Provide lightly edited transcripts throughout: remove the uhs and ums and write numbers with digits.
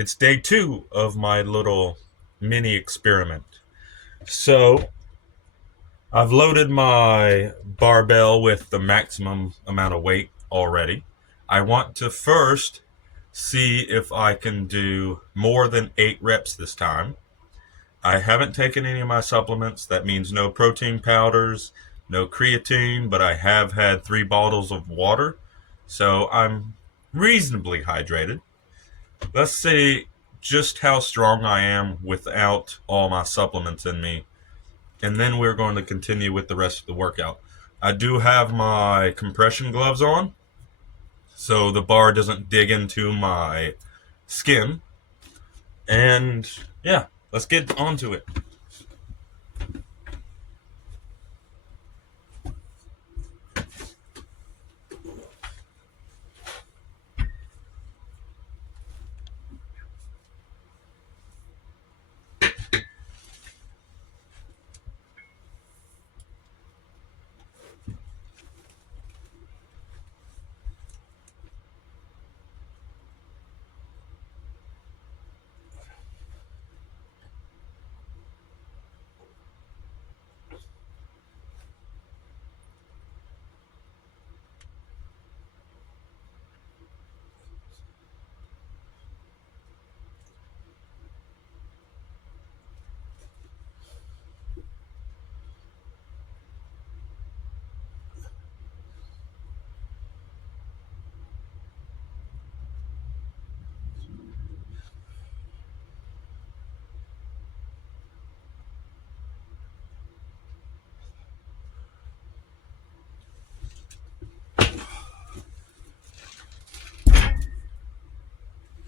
It's day 2 of my little mini experiment. So I've loaded my barbell with the maximum amount of weight already. I want to first see if I can do more than 8 reps this time. I haven't taken any of my supplements. That means no protein powders, no creatine, but I have had 3 bottles of water. So I'm reasonably hydrated. Let's see just how strong I am without all my supplements in me. And then we're going to continue with the rest of the workout. I do have my compression gloves on, so the bar doesn't dig into my skin. And yeah, let's get onto it.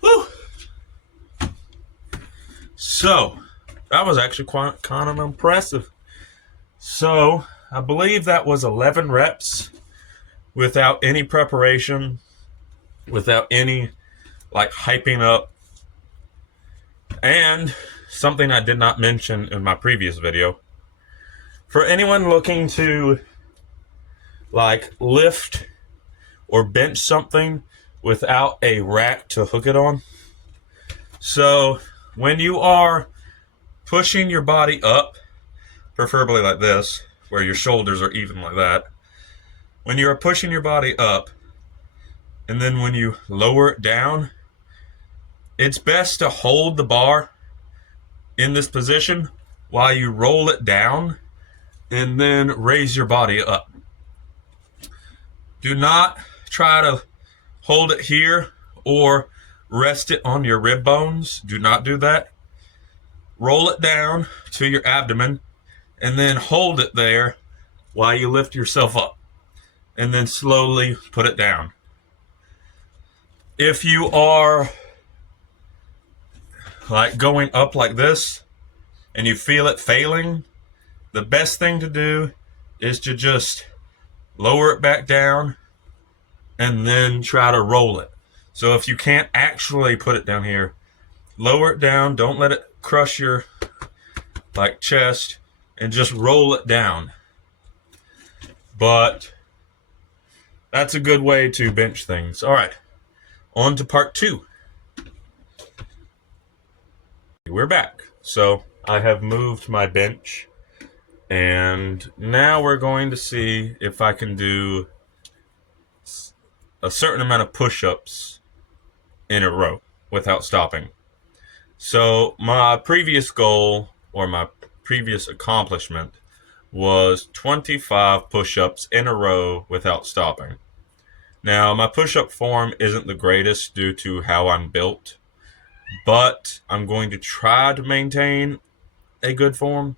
Whew. So that was actually quite kind of impressive. So I believe that was 11 reps without any preparation, without any like hyping up. And something I did not mention in my previous video, for anyone looking to like lift or bench something without a rack to hook it on. So when you are pushing your body up, preferably like this, where your shoulders are even like that, when you are pushing your body up and then when you lower it down, it's best to hold the bar in this position while you roll it down and then raise your body up. Do not try to hold it here or rest it on your rib bones. Do not do that. Roll it down to your abdomen and then hold it there while you lift yourself up and then slowly put it down. If you are like going up like this and you feel it failing, the best thing to do is to just lower it back down and then try to roll it. So if you can't actually put it down here, lower it down, don't let it crush your like chest, and just roll it down. But that's a good way to bench things. All right, on to part 2. We're back. So I have moved my bench, and now we're going to see if I can do a certain amount of push-ups in a row without stopping. So my previous goal, or my previous accomplishment, was 25 push-ups in a row without stopping. Now, my push-up form isn't the greatest due to how I'm built, but I'm going to try to maintain a good form.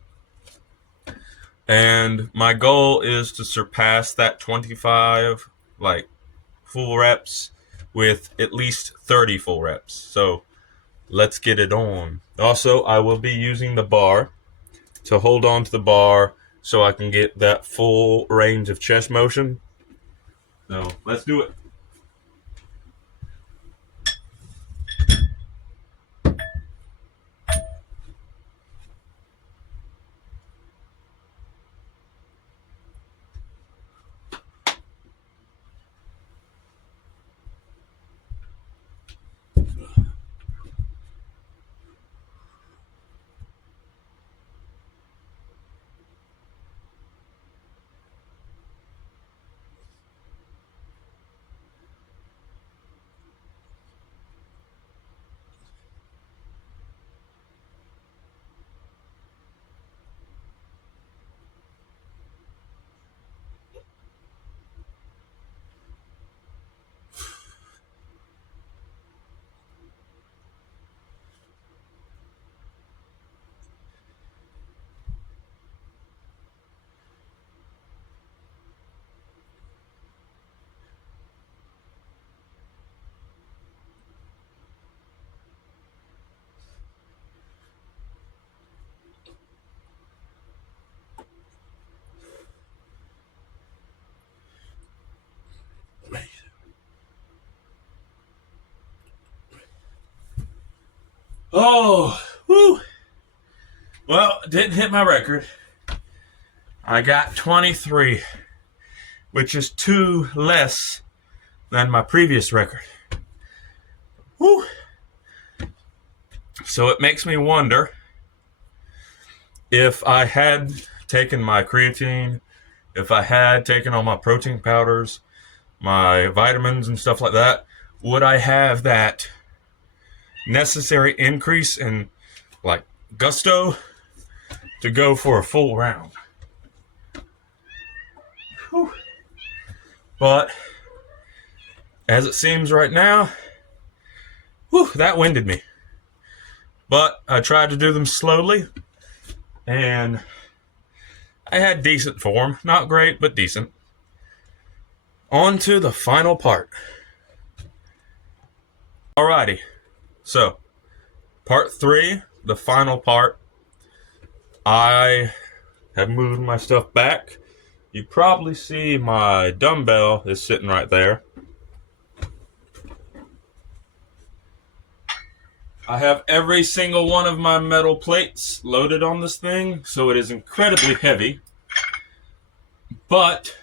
And my goal is to surpass that 25 like full reps with at least 30 full reps. So let's get it on. Also, I will be using the bar to hold on to the bar so I can get that full range of chest motion. So let's do it. Oh, whoo. Well, didn't hit my record. I got 23, which is 2 less than my previous record. Whew. So it makes me wonder if I had taken my creatine, if I had taken all my protein powders, my vitamins and stuff like that, would I have that necessary increase in like gusto to go for a full round? Whew. But as it seems right now, that winded me. But I tried to do them slowly, and I had decent form. Not great, but decent. On to the final part. Alrighty, so part 3, the final part. I have moved my stuff back. You probably see my dumbbell is sitting right there. I have every single one of my metal plates loaded on this thing, so it is incredibly heavy. But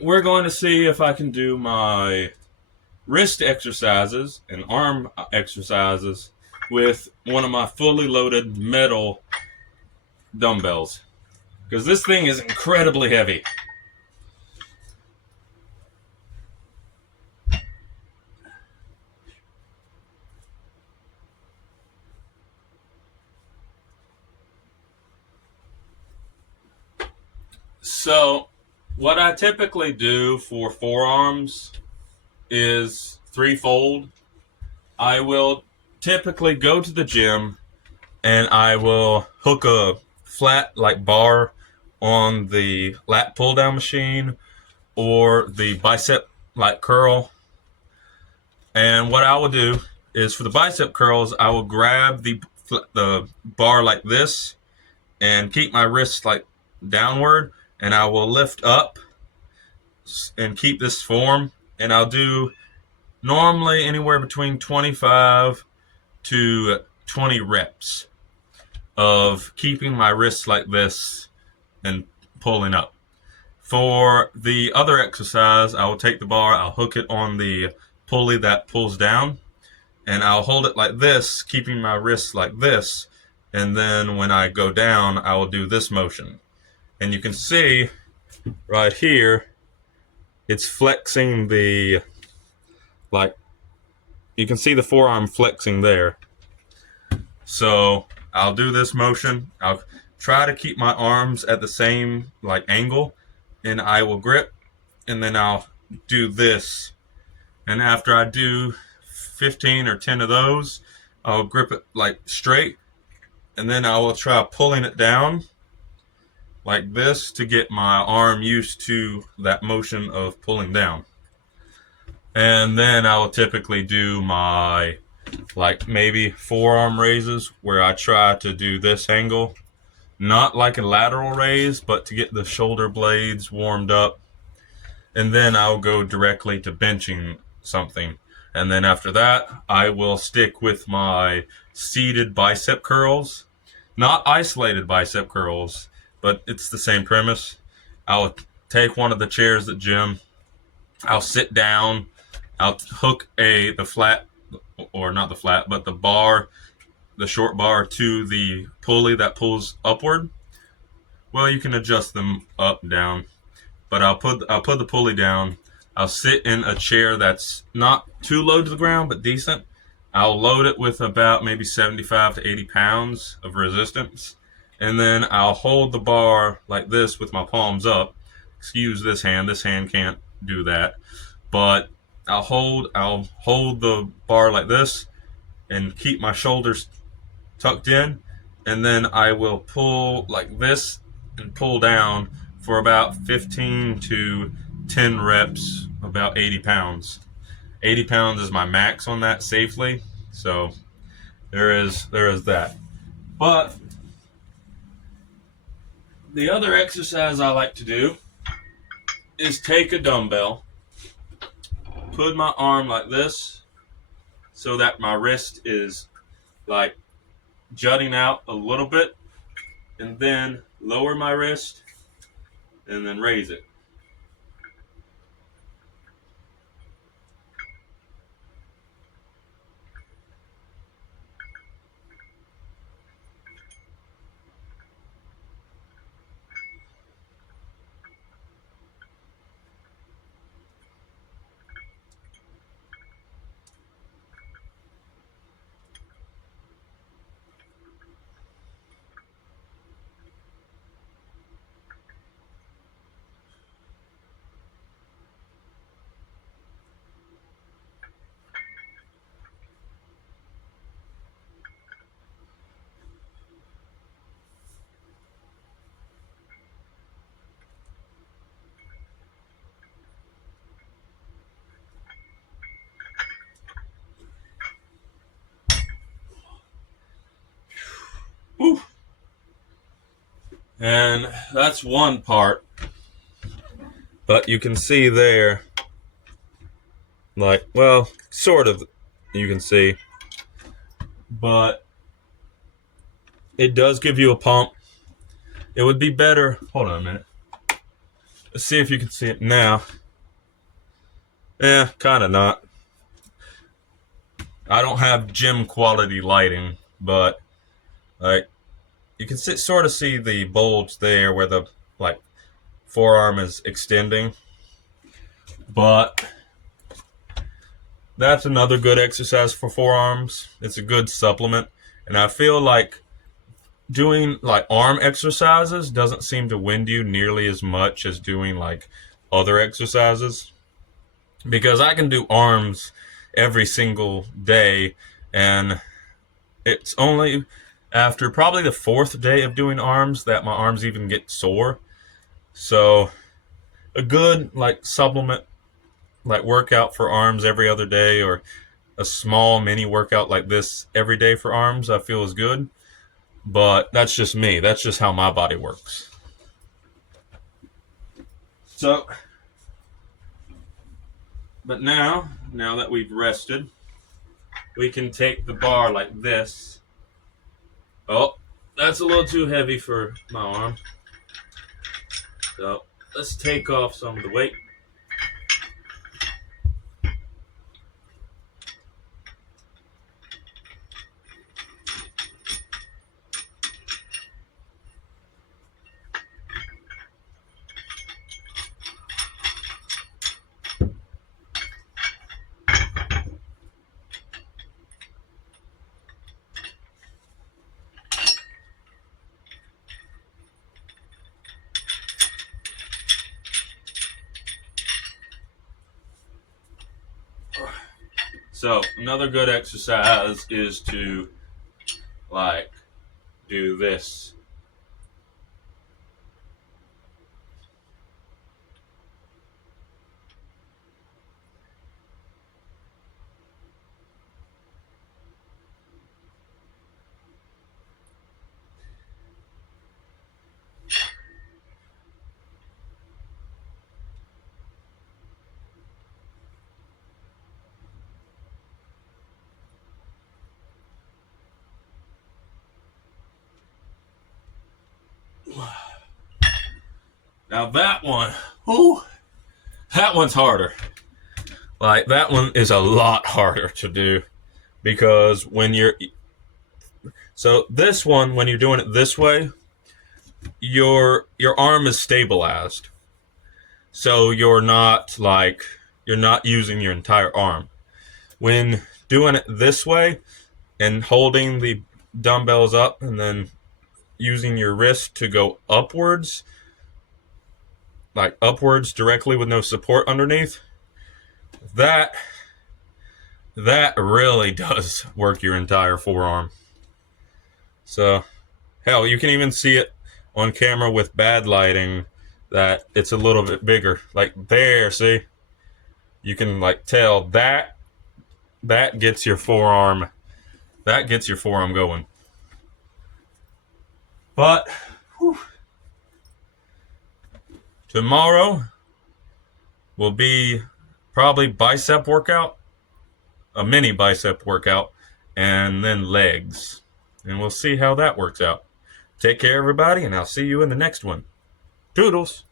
we're going to see if I can do my wrist exercises and arm exercises with one of my fully loaded metal dumbbells, because this thing is incredibly heavy. So what I typically do for forearms is threefold. I will typically go to the gym and I will hook a flat like bar on the lat pull down machine or the bicep like curl. And what I will do is for the bicep curls, I will grab the bar like this and keep my wrists like downward, and I will lift up and keep this form, and I'll do normally anywhere between 25 to 20 reps of keeping my wrists like this and pulling up. For the other exercise, I will take the bar, I'll hook it on the pulley that pulls down, and I'll hold it like this, keeping my wrists like this, and then when I go down, I will do this motion. And you can see right here, it's flexing the, like, you can see the forearm flexing there. So I'll do this motion. I'll try to keep my arms at the same like angle, and I will grip, and then I'll do this. And after I do 15 or 10 of those, I'll grip it like straight, and then I will try pulling it down like this to get my arm used to that motion of pulling down. And then I will typically do my like maybe forearm raises where I try to do this angle, not like a lateral raise, but to get the shoulder blades warmed up. And then I'll go directly to benching something. And then after that, I will stick with my seated bicep curls, not isolated bicep curls, but it's the same premise. I'll take one of the chairs at gym, I'll sit down, I'll hook the flat, or not the flat, but the bar, the short bar to the pulley that pulls upward. Well, you can adjust them up and down, but I'll put the pulley down. I'll sit in a chair that's not too low to the ground, but decent. I'll load it with about maybe 75 to 80 pounds of resistance. And then I'll hold the bar like this with my palms up. Excuse this hand can't do that. But I'll hold the bar like this and keep my shoulders tucked in. And then I will pull like this and pull down for about 15 to 10 reps, about 80 pounds. 80 pounds is my max on that safely. So there is that. But the other exercise I like to do is take a dumbbell, put my arm like this, so that my wrist is like jutting out a little bit, and then lower my wrist and then raise it. Whew. And that's one part. But you can see there, like, well, sort of, you can see. But it does give you a pump. It would be better. Hold on a minute. Let's see if you can see it now. Kind of not. I don't have gym quality lighting, but like you can sort of see the bulge there where the like forearm is extending. But that's another good exercise for forearms. It's a good supplement, and I feel like doing like arm exercises doesn't seem to wind you nearly as much as doing like other exercises, because I can do arms every single day, and it's only after probably the fourth day of doing arms that my arms even get sore. So a good like supplement like workout for arms every other day, or a small mini workout like this every day for arms, I feel is good. But that's just me. That's just how my body works. So, but now that we've rested, we can take the bar like this. Oh, that's a little too heavy for my arm. So let's take off some of the weight. So another good exercise is to like do this. Now that one, that one's harder. Like that one is a lot harder to do, because so this one, when you're doing it this way, your arm is stabilized. So you're not using your entire arm. When doing it this way and holding the dumbbells up and then using your wrist to go upwards, like upwards directly with no support underneath, that really does work your entire forearm. So, hell, you can even see it on camera with bad lighting that it's a little bit bigger. Like there, see? You can like tell that gets your forearm going. But tomorrow will be probably bicep workout. a mini bicep workout, and then legs. And we'll see how that works out. Take care, everybody, and I'll see you in the next one. Toodles!